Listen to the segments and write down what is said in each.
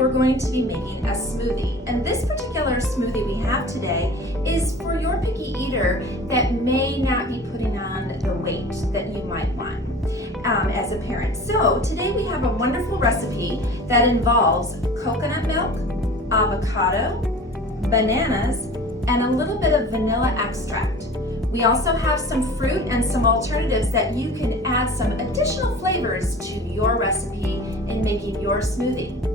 we're going to be making a smoothie. And this particular smoothie we have today is for your picky eater that may not be putting on the weight that you might want as a parent. So today we have a wonderful recipe that involves coconut milk, avocado, bananas, and a little bit of vanilla extract. We also have some fruit and some alternatives that you can add some additional flavors to your recipe in making your smoothie.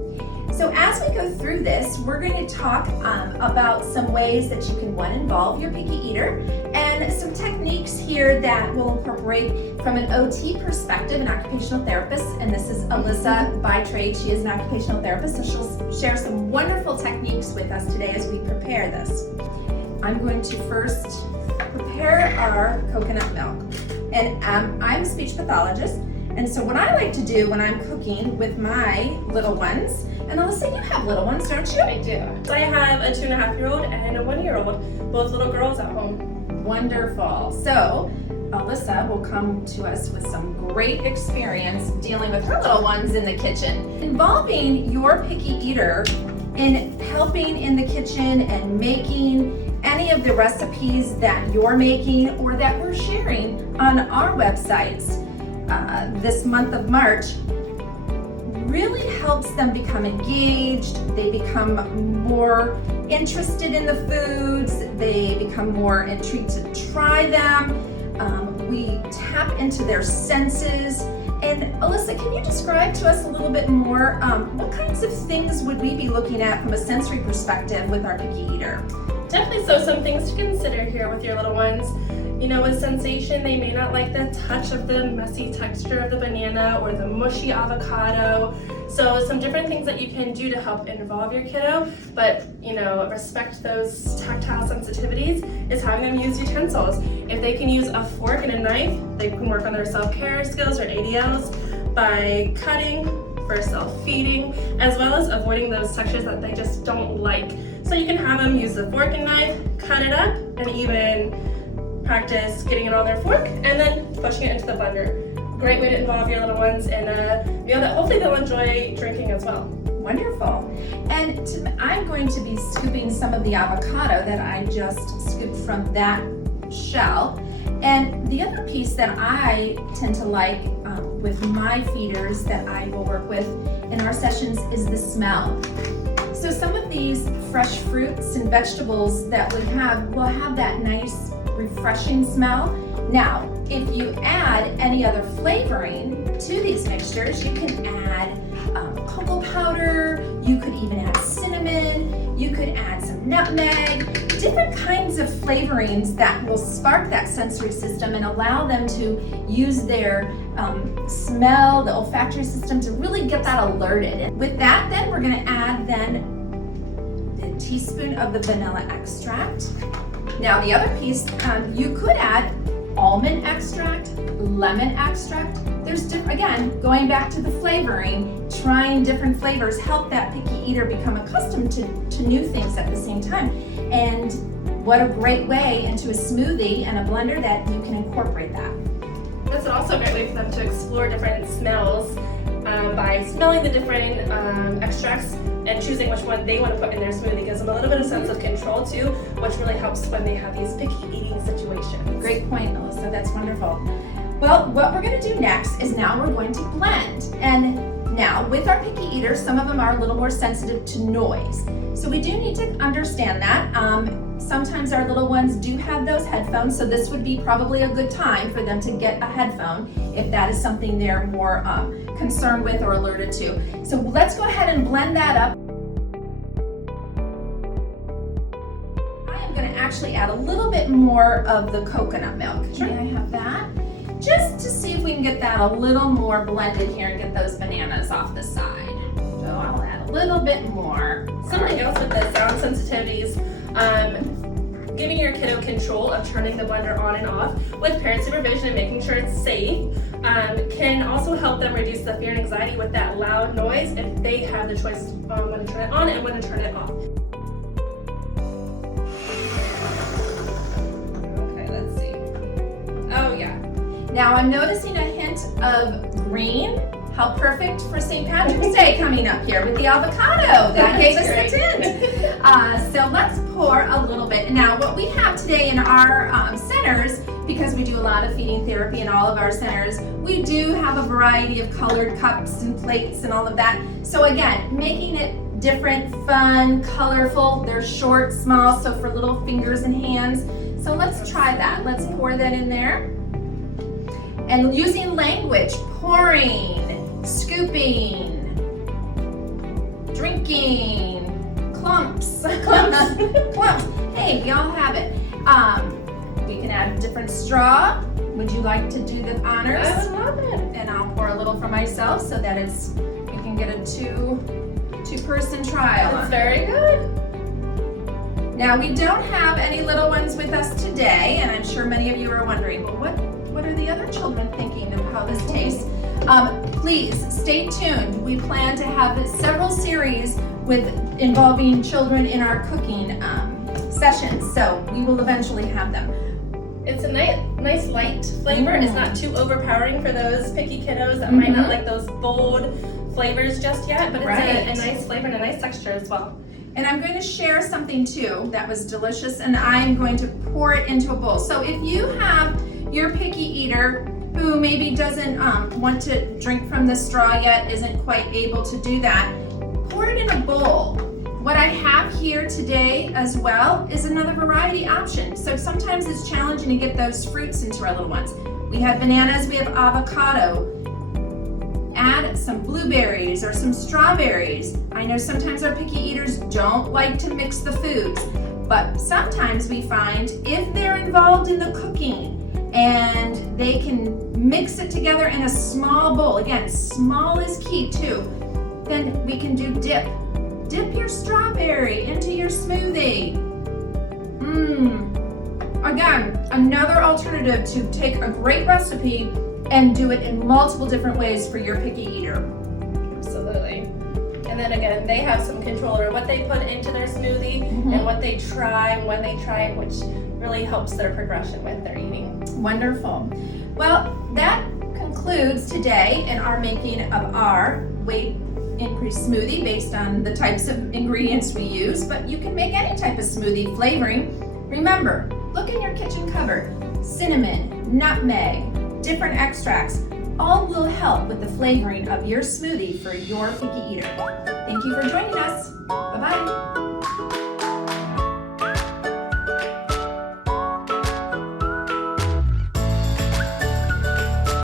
So as we go through this, we're going to talk about some ways that you can, one, involve your picky eater, and some techniques here that will incorporate from an OT perspective, an occupational therapist, and this is Alyssa by trade. She is an occupational therapist, so she'll share some wonderful techniques with us today as we prepare this. I'm going to first prepare our coconut milk, and I'm a speech pathologist, and so what I like to do when I'm cooking with my little ones, and Alyssa, you have little ones, don't you? I do. I have a 2.5-year-old and a 1-year-old, both little girls at home. Wonderful. So Alyssa will come to us with some great experience dealing with her little ones in the kitchen. Involving your picky eater in helping in the kitchen and making any of the recipes that you're making or that we're sharing on our websites this month of March really helps them become engaged. They become more interested in the foods. They become more intrigued to try them. We tap into their senses. And Alyssa, can you describe to us a little bit more what kinds of things would we be looking at from a sensory perspective with our picky eater? Definitely, so some things to consider here with your little ones. You know, with sensation, they may not like the touch of the messy texture of the banana or the mushy avocado. So some different things that you can do to help involve your kiddo, but respect those tactile sensitivities is having them use utensils. If they can use a fork and a knife, they can work on their self-care skills or ADLs by cutting, for self-feeding, as well as avoiding those textures that they just don't like. So you can have them use the fork and knife, cut it up, and even practice getting it on their fork and then pushing it into the blender. Great way to involve your little ones in a meal that hopefully they'll enjoy drinking as well. Wonderful. And I'm going to be scooping some of the avocado that I just scooped from that shell. And the other piece that I tend to like with my feeders that I will work with in our sessions is the smell. So some of these fresh fruits and vegetables that we have will have that nice refreshing smell. Now, if you add any other flavoring to these mixtures, you can add cocoa powder, you could even add cinnamon, you could add some nutmeg, different kinds of flavorings that will spark that sensory system and allow them to use their smell, the olfactory system to really get that alerted. And with that, then we're gonna add then the teaspoon of the vanilla extract. Now the other piece, you could add almond extract, lemon extract. There's again, going back to the flavoring, trying different flavors help that picky eater become accustomed to new things at the same time. And what a great way into a smoothie and a blender that you can incorporate that. That's also a great way for them to explore different smells by smelling the different extracts and choosing which one they want to put in their smoothie. Gives them a little bit of sense of control too, which really helps when they have these picky eating situations. Great point, Alyssa, that's wonderful. Well, what we're gonna do next is now we're going to blend. And now with our picky eaters, some of them are a little more sensitive to noise. So we do need to understand that. Sometimes our little ones do have those headphones, so this would be probably a good time for them to get a headphone if that is something they're more concerned with or alerted to. So let's go ahead and blend that up. I am going to actually add a little bit more of the coconut milk. Sure. May I have that? Just to see if we can get that a little more blended here and get those bananas off the side. So I'll add a little bit more. Something else with the sound sensitivities, giving your kiddo control of turning the blender on and off with parent supervision and making sure it's safe can also help them reduce the fear and anxiety with that loud noise if they have the choice on when to turn it on and when to turn it off. Okay, let's see. Oh yeah. Now I'm noticing a hint of green How perfect for St. Patrick's Day coming up here with the avocado. That gave us the tint. So let's pour a little bit. Now what we have today in our centers, because we do a lot of feeding therapy in all of our centers, we do have a variety of colored cups and plates and all of that. So again, making it different, fun, colorful. They're short, small, so for little fingers and hands. So let's try that. Let's pour that in there. And using language, pouring, scooping, drinking, clumps. Clumps. Hey, y'all have it. We can add a different straw. Would you like to do the honors? I would love it. And I'll pour a little for myself so that you can get a two-person trial. That's very good. Now we don't have any little ones with us today, and I'm sure many of you are wondering, well, what are the other children thinking of how this tastes? Please stay tuned. We plan to have several series involving children in our cooking sessions, so we will eventually have them. It's a nice light flavor. It's not too overpowering for those picky kiddos that might not like those bold flavors just yet, but it's a nice flavor and a nice texture as well. And I'm going to share something too that was delicious, and I'm going to pour it into a bowl. So if you have your picky eater who maybe doesn't want to drink from the straw yet, isn't quite able to do that, pour it in a bowl. What I have here today as well is another variety option. So sometimes it's challenging to get those fruits into our little ones. We have bananas, we have avocado. Add some blueberries or some strawberries. I know sometimes our picky eaters don't like to mix the foods, but sometimes we find if they're involved in the cooking and they can mix it together in a small bowl, again, small is key too, then we can do dip. Dip your strawberry into your smoothie. Again, another alternative to take a great recipe and do it in multiple different ways for your picky eater. Absolutely. And then again, they have some control over what they put into their smoothie and what they try and when they try it, which really helps their progression with their eating. Wonderful. Well, that concludes today in our making of our weight increase smoothie based on the types of ingredients we use, but you can make any type of smoothie flavoring. Remember, look in your kitchen cupboard. Cinnamon, nutmeg, different extracts, all will help with the flavoring of your smoothie for your picky eater. Thank you for joining us. Bye-bye.